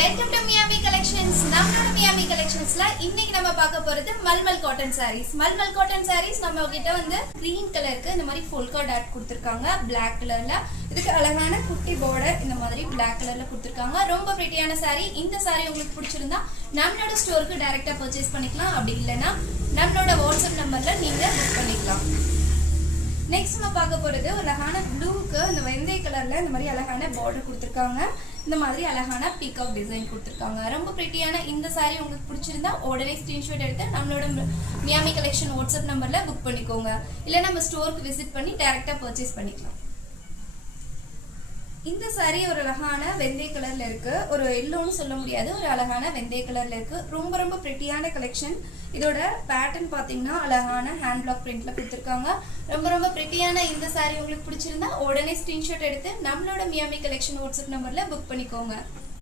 Welcome to Miami collections. நம்மளோட Miami கலெக்ஷன்ஸ்ல இன்னைக்கு நம்ம பார்க்க போறது மல்மல் காட்டன் சாரீஸ். மல்மல் காட்டன் சாரீஸ் நம்ம கிட்ட வந்து கிரீன் கலருக்கு இந்த மாதிரி ஃபுல்கா டாட் கொடுத்துருக்காங்க. பிளாக் கலர்ல இதுக்கு அழகான குட்டி பார்டர் இந்த மாதிரி பிளாக் கலர்ல கொடுத்துருக்காங்க. ரொம்ப பிரிட்டியான சாரீ. இந்த சாரீ உங்களுக்கு பிடிச்சிருந்தா நம்மளோட ஸ்டோருக்கு டைரக்டா பர்ச்சேஸ் பண்ணிக்கலாம். அப்படி இல்லைன்னா நம்மளோட வாட்ஸ்அப் நம்பர்ல நீங்க புக் பண்ணிக்கலாம். நெக்ஸ்ட் நம்ம பார்க்க போறது ஒரு அழகான ப்ளூக்கு இந்த வெந்தய கலர்ல இந்த மாதிரி அழகான பார்டர் கொடுத்துருக்காங்க. இந்த மாதிரி அழகான பீகாக் டிசைன் கொடுத்துருக்காங்க. ரொம்ப பிரிட்டியான இந்த சாரீ உங்களுக்கு பிடிச்சிருந்தா உடனே ஸ்கிரீன்ஷாட் எடுத்து நம்மளோட மியாமி கலெக்ஷன் வாட்ஸ்அப் நம்பர்ல புக் பண்ணிக்கோங்க. இல்லை நம்ம ஸ்டோருக்கு விசிட் பண்ணி டைரக்டா பர்ச்சேஸ் பண்ணிக்கலாம். இந்த சாரீ ஒரு அழகான வெந்தய கலர்ல இருக்கு. ஒரு எல்லோன்னு சொல்ல முடியாது, ஒரு அழகான வெந்தய கலர்ல இருக்கு. ரொம்ப ரொம்ப பிரிட்டியான கலெக்ஷன். இதோட பேட்டர்ன் பாத்தீங்கன்னா அழகான ஹேண்ட் பிளாக் பிரிண்ட்ல கொடுத்துருக்காங்க. ரொம்ப ரொம்ப பிரிட்டியான இந்த சாரீ உங்களுக்கு பிடிச்சிருந்தா உடனே ஸ்கிரீன்ஷாட் எடுத்து நம்மளோட மியாமி கலெக்ஷன் வாட்ஸ்அப் நம்பர்ல புக் பண்ணிக்கோங்க.